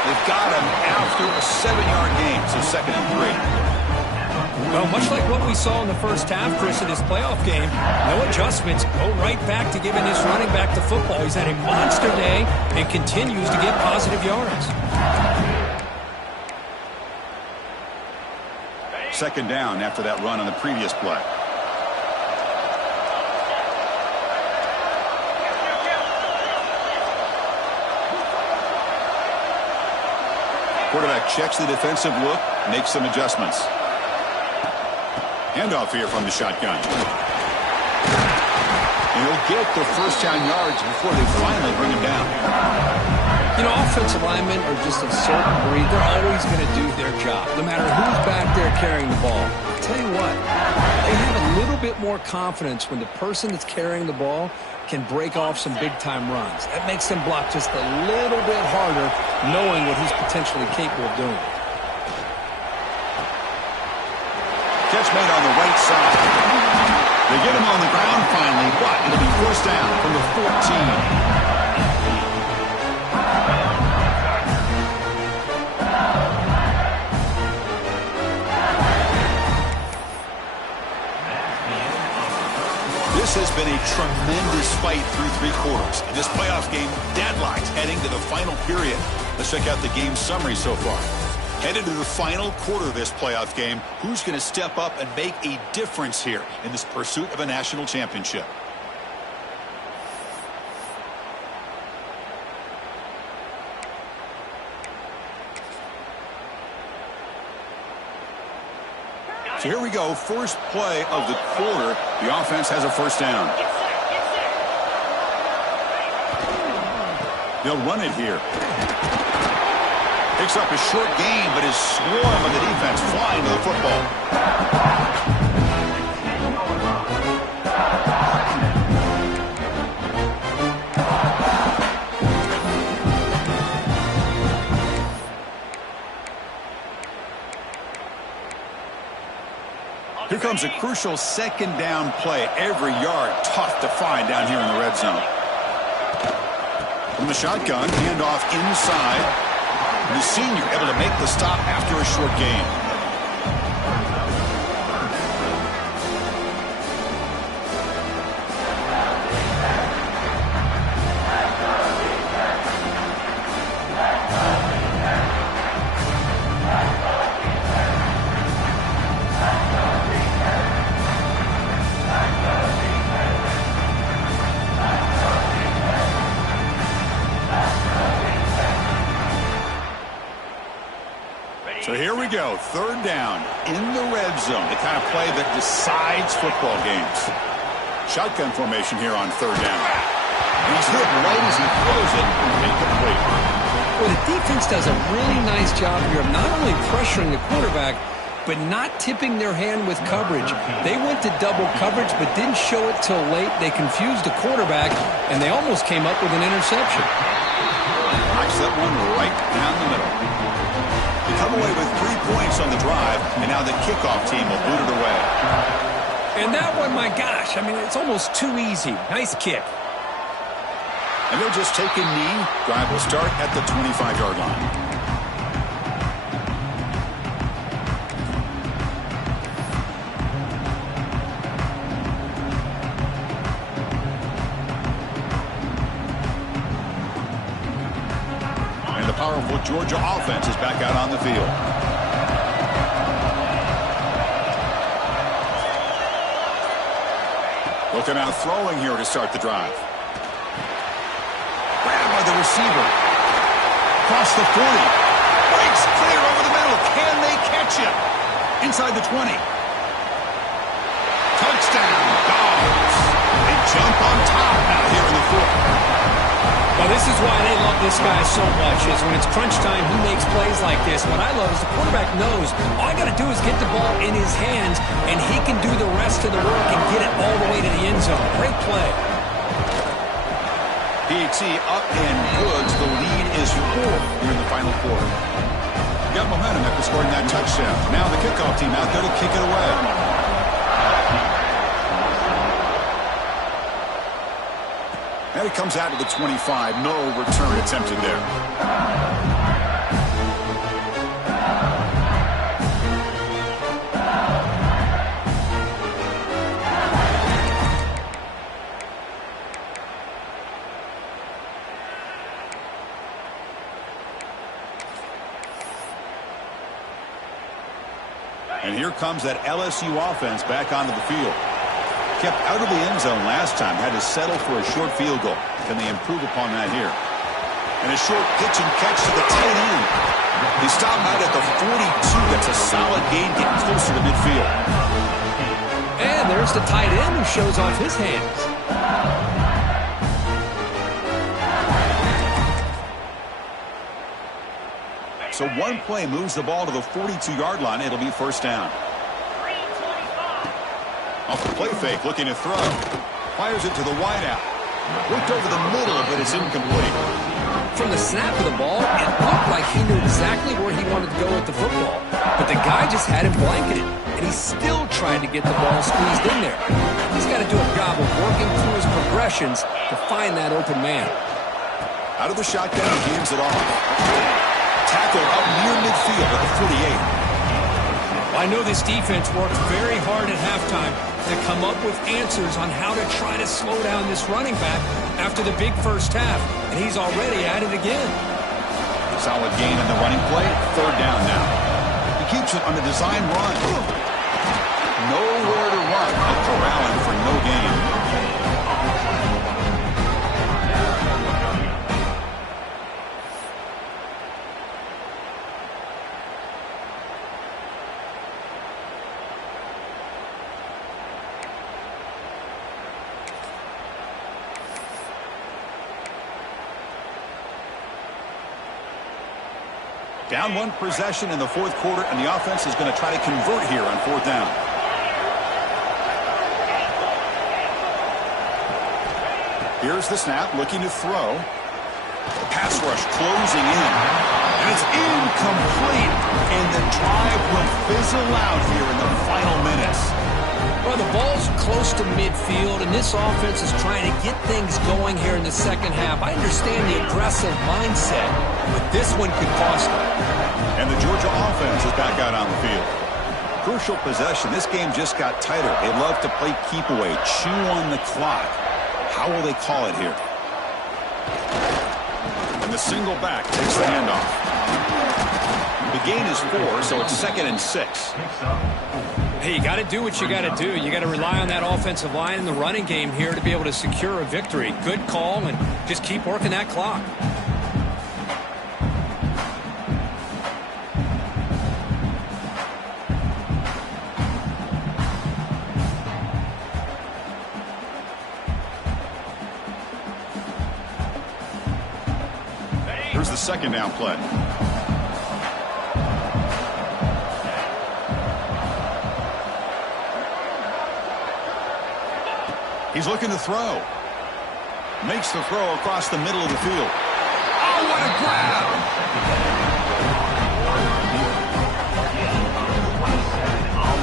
They've got him after a 7-yard gain, so 2nd and 3. Well, much like what we saw in the first half, Chris, in this playoff game, no adjustments. Go right back to giving this running back the football. He's had a monster day and continues to get positive yards. Second down after that run on the previous play. Quarterback checks the defensive look, makes some adjustments. Handoff here from the shotgun. And he'll get the first down yards before they finally bring him down. You know, offensive linemen are just a certain breed. They're always going to do their job, no matter who's back there carrying the ball. I'll tell you what, they have a little bit more confidence when the person that's carrying the ball can break off some big-time runs. That makes them block just a little bit harder, knowing what he's potentially capable of doing. Catch made on the right side. They get him on the ground finally, but it'll be first down from the 14. This has been a tremendous fight through three quarters. In this playoff game, deadlines heading to the final period. Let's check out the game summary so far. Headed to the final quarter of this playoff game, who's going to step up and make a difference here in this pursuit of a national championship? So here we go, first play of the quarter. The offense has a first down. They'll run it here. Picks up a short gain, but is swarmed with the defense flying to the football. Here comes a crucial second down play. Every yard tough to find down here in the red zone. From the shotgun, handoff inside. The senior able to make the stop after a short gain. So here we go, third down in the red zone, the kind of play that decides football games. Shotgun formation here on third down. And he's hit right as he throws it and incomplete. Well, the defense does a really nice job here of not only pressuring the quarterback, but not tipping their hand with coverage. They went to double coverage, but didn't show it till late. They confused the quarterback, and they almost came up with an interception. Knocks that one right down the middle. They come away with 3 points on the drive, and now the kickoff team will boot it away. And that one, my gosh, I mean, it's almost too easy. Nice kick. And they'll just take a knee. Drive will start at the 25-yard line. Powerful Georgia offense is back out on the field. Looking out throwing here to start the drive. Grabbed by the receiver. Across the 40. Breaks clear over the middle. Can they catch him? Inside the 20. Touchdown, Dogs. They jump on top now here in the fourth. Well, this is why they love this guy so much, is when it's crunch time, he makes plays like this. What I love is the quarterback knows all I got to do is get the ball in his hands, and he can do the rest of the work and get it all the way to the end zone. Great play. PAT up and good. So the lead is 4 here in the final quarter. Got momentum after scoring that touchdown. Now the kickoff team out there to kick it away. And it comes out to the 25. No return attempted there. here comes that LSU offense back onto the field. Kept out of the end zone last time. Had to settle for a short field goal. Can they improve upon that here? And a short pitch and catch to the tight end. He stopped out at the 42. That's a solid gain, getting closer to midfield. And there's the tight end who shows off his hands. So one play moves the ball to the 42-yard line. It'll be first down. Off the play fake, looking to throw. Fires it to the wideout. Looked over the middle, but it's incomplete. From the snap of the ball, it looked like he knew exactly where he wanted to go with the football. But the guy just had him blanketed, and he still tried to get the ball squeezed in there. He's got to do a job of working through his progressions to find that open man. Out of the shotgun, he hands it off. Tackle up near midfield at the 48. I know this defense worked very hard at halftime to come up with answers on how to try to slow down this running back after the big first half, and he's already at it again. Solid gain in the running play. Third down now. He keeps it on the design run. Nowhere to run. Corralling for no gain. Down one possession in the fourth quarter, and the offense is going to try to convert here on fourth down. Here's the snap, looking to throw. Pass rush closing in. And it's incomplete. And the drive will fizzle out here in the final minutes. Well, the ball's close to midfield, and this offense is trying to get things going here in the second half. I understand the aggressive mindset, but this one could cost them. And the Georgia offense is back out on the field. Crucial possession. This game just got tighter. They love to play keep away, chew on the clock. How will they call it here? And the single back takes the handoff. The gain is 4, so it's 2nd and 6. Hey, you got to do what you got to do. You got to rely on that offensive line in the running game here to be able to secure a victory. Good call, and just keep working that clock. Here's the second down play. He's looking to throw. Makes the throw across the middle of the field. Oh, what a grab!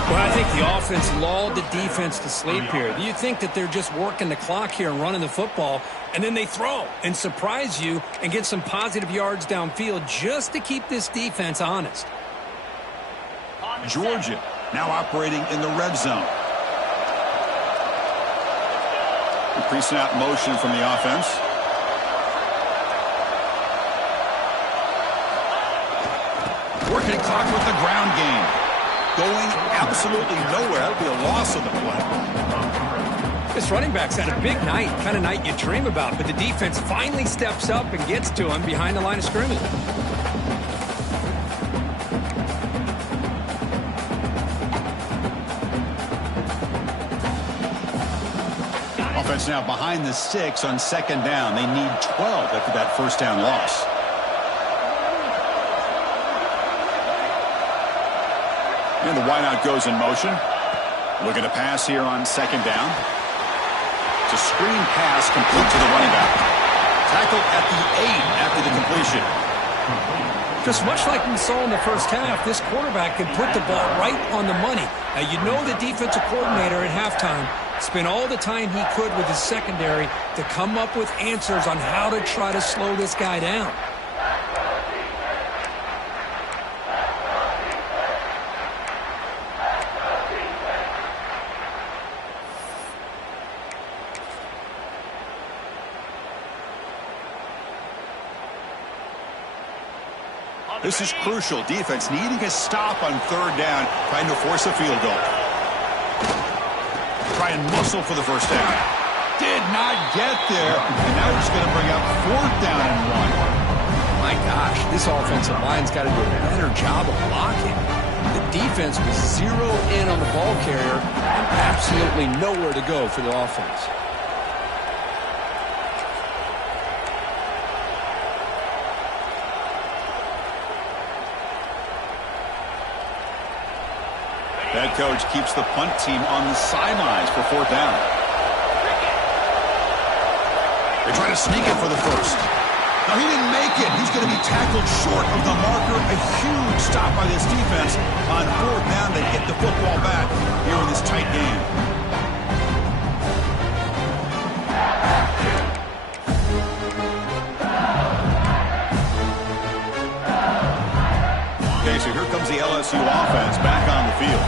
Well, I think the offense lulled the defense to sleep here. You think that they're just working the clock here and running the football, and then they throw and surprise you and get some positive yards downfield just to keep this defense honest. Georgia now operating in the red zone. Pre-snap motion from the offense. Working clock with the ground game. Going absolutely nowhere. That would be a loss of the play. This running back's had a big night, kind of night you dream about, but the defense finally steps up and gets to him behind the line of scrimmage. Offense now behind the 6 on second down. They need 12 after that first down loss. And the wideout goes in motion. Looking to pass here on second down. It's a screen pass complete to the running back. Tackled at the 8 after the completion. Just much like we saw in the first half, this quarterback can put the ball right on the money. Now, you know the defensive coordinator at halftime spent all the time he could with his secondary to come up with answers on how to try to slow this guy down. This is crucial. Defense needing a stop on third down, trying to force a field goal. Try and muscle for the first down. Did not get there. And now he's going to bring up fourth down and 1. My gosh, this offensive line's got to do a better job of blocking. The defense was zeroed in on the ball carrier and absolutely nowhere to go for the offense. Head coach keeps the punt team on the sidelines for fourth down. They try to sneak it for the first. Now, he didn't make it. He's going to be tackled short of the marker. A huge stop by this defense on fourth down. They get the football back here in this tight game. Okay, so here comes the LSU offense back on the field.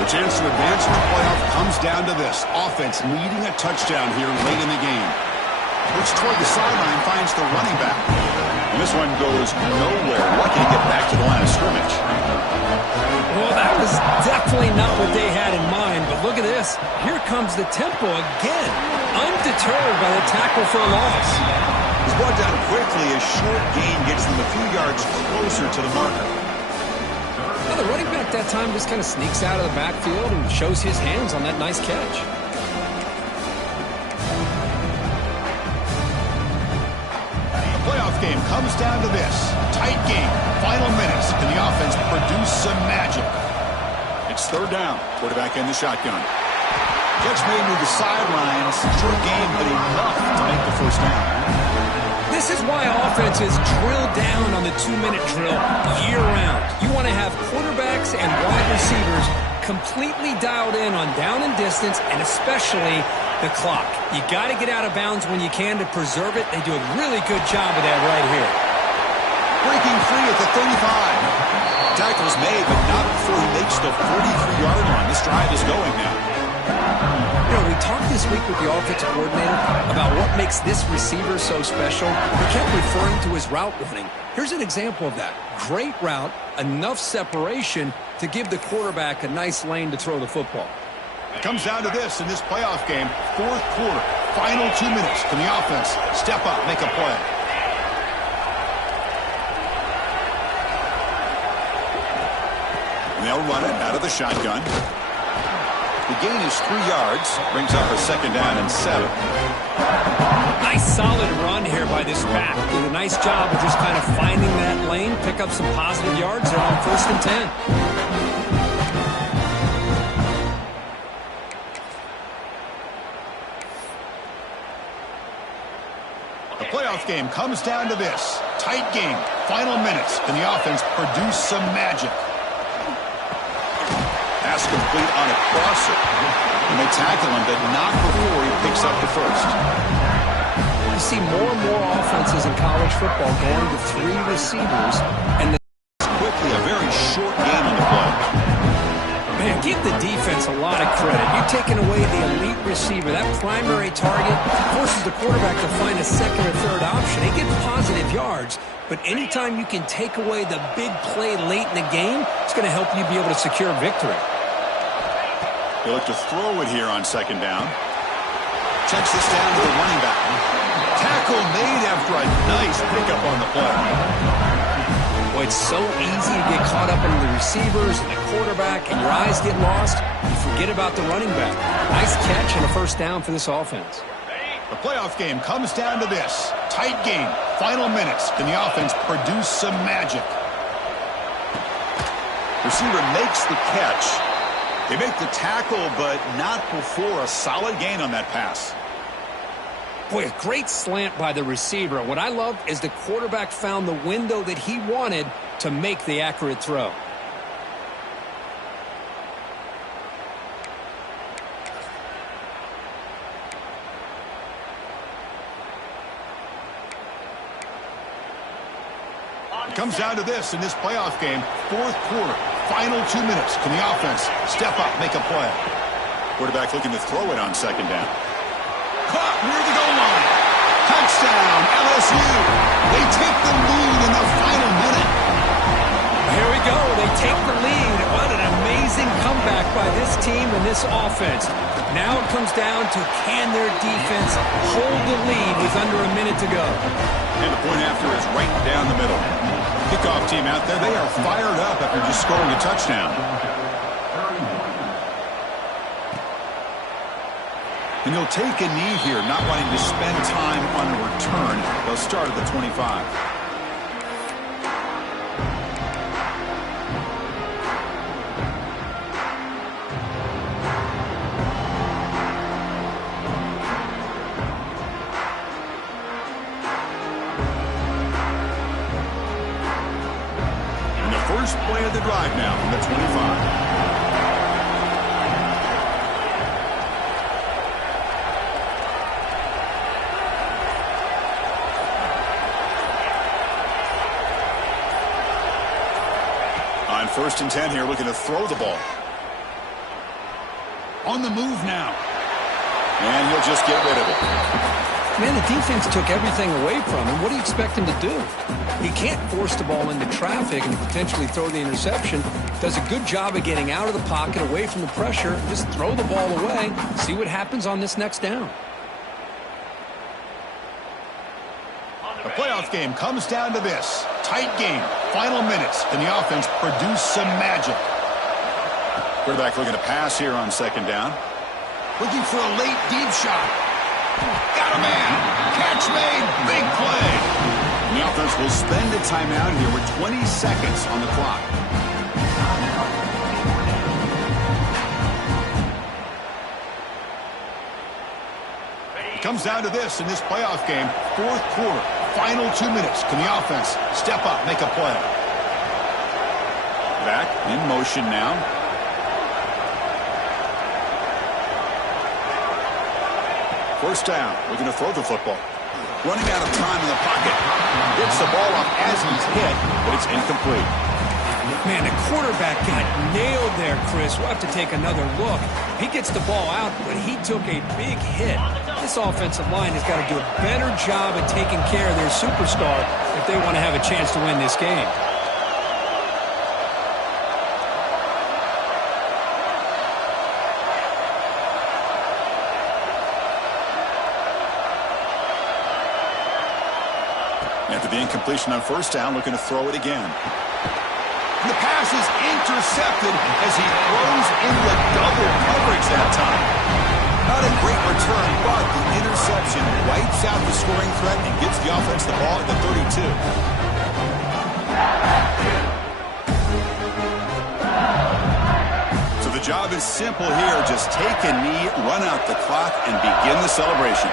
The chance to advance in the playoff comes down to this. Offense needing a touchdown here late in the game. Looks toward the sideline, finds the running back. And this one goes nowhere. Lucky to get back to the line of scrimmage. Well, that was definitely not what they had in mind, but look at this. Here comes the tempo again. Undeterred by the tackle for a loss. He's brought down quickly. A short gain gets them a few yards closer to the marker. Well, the running back that time just kind of sneaks out of the backfield and shows his hands on that nice catch. The playoff game comes down to this. Tight game. Final minutes. Can the offense produce some magic? It's third down. Quarterback in the shotgun. Catch made to the sidelines. Short game, but enough to make the first down. This is why offenses drill down on the 2-minute drill year-round. You want to have quarterbacks and wide receivers completely dialed in on down and distance, and especially the clock. You got to get out of bounds when you can to preserve it. They do a really good job of that right here. Breaking free at the 35. Tackle's made, but not before he makes the 43-yard line. This drive is going now. You know, we talked this week with the offensive coordinator about what makes this receiver so special. He kept referring to his route running. Here's an example of that. Great route, enough separation to give the quarterback a nice lane to throw the football. It comes down to this in this playoff game. Fourth quarter, final 2 minutes. Can the offense step up, make a play? And they'll run it out of the shotgun. The gain is 3 yards, brings up a second down and 7. Nice solid run here by this back. Did a nice job of just kind of finding that lane, pick up some positive yards there on 1st and 10. The playoff game comes down to this. Tight game, final minutes. Can the offense produce some magic? Pass complete on a crosser. And they tackle him, but not before he picks up the first. You see more and more offenses in college football going to 3 receivers, and quickly a very short game on the play. Man, give the defense a lot of credit. You're taking away the elite receiver. That primary target forces the quarterback to find a second or third option. He gets positive yards, but anytime you can take away the big play late in the game, it's going to help you be able to secure victory. They look to throw it here on second down. Checks this down to the running back. Tackle made after a nice pickup on the play. Boy, it's so easy to get caught up in the receivers and the quarterback, and your eyes get lost. You forget about the running back. Nice catch and a first down for this offense. The playoff game comes down to this. Tight game, final minutes. Can the offense produce some magic? Receiver makes the catch. They make the tackle, but not before a solid gain on that pass. Boy, a great slant by the receiver. What I love is the quarterback found the window that he wanted to make the accurate throw. It comes down to this in this playoff game. Fourth quarter, final 2 minutes. Can the offense step up, make a play? Quarterback looking to throw it on second down. Caught near the goal line. Touchdown, LSU. They take the lead in the final minute. Here we go. They take the lead. What an amazing comeback by this team and this offense. Now it comes down to can their defense hold the lead with under a minute to go. And the point after is right down the middle. Kickoff team out there, they are fired up after just scoring a touchdown. And he'll take a knee here, not wanting to spend time on a return. They'll start at the 25. And the first play of the drive now from the 25. On 1st and 10 here, looking to throw the ball. On the move now. And he'll just get rid of it. Man, the defense took everything away from him. What do you expect him to do? He can't force the ball into traffic and potentially throw the interception. Does a good job of getting out of the pocket, away from the pressure. Just throw the ball away. See what happens on this next down. The playoff game comes down to this. Tight game. Final minutes. Can the offense produce some magic? Quarterback looking to pass here on 2nd down. Looking for a late deep shot. Got a man. Catch made. Big play. And the offense will spend a timeout here with 20 seconds on the clock. It comes down to this in this playoff game. 4th quarter. Final 2 minutes. Can the offense step up, make a play? Back in motion now. First down. Looking to throw the football. Running out of time in the pocket. Gets the ball up as he's hit, but it's incomplete. Man, the quarterback got nailed there, Chris. We'll have to take another look. He gets the ball out, but he took a big hit. This offensive line has got to do a better job at taking care of their superstar if they want to have a chance to win this game. After the incompletion on 1st down, looking to throw it again. And the pass is intercepted as he throws into double coverage that time. Not a great return, but the interception wipes out the scoring threat and gives the offense the ball at the 32. So the job is simple here. Just take a knee, run out the clock, and begin the celebration.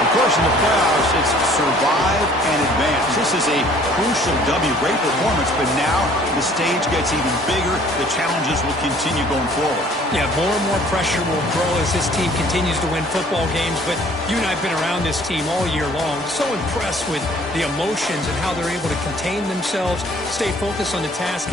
Of course, in the playoffs, it's survive and advance. This is a crucial W. Great performance, but now the stage gets even bigger. The challenges will continue going forward. Yeah, more and more pressure will grow as this team continues to win football games, but you and I have been around this team all year long. So impressed with the emotions and how they're able to contain themselves, stay focused on the task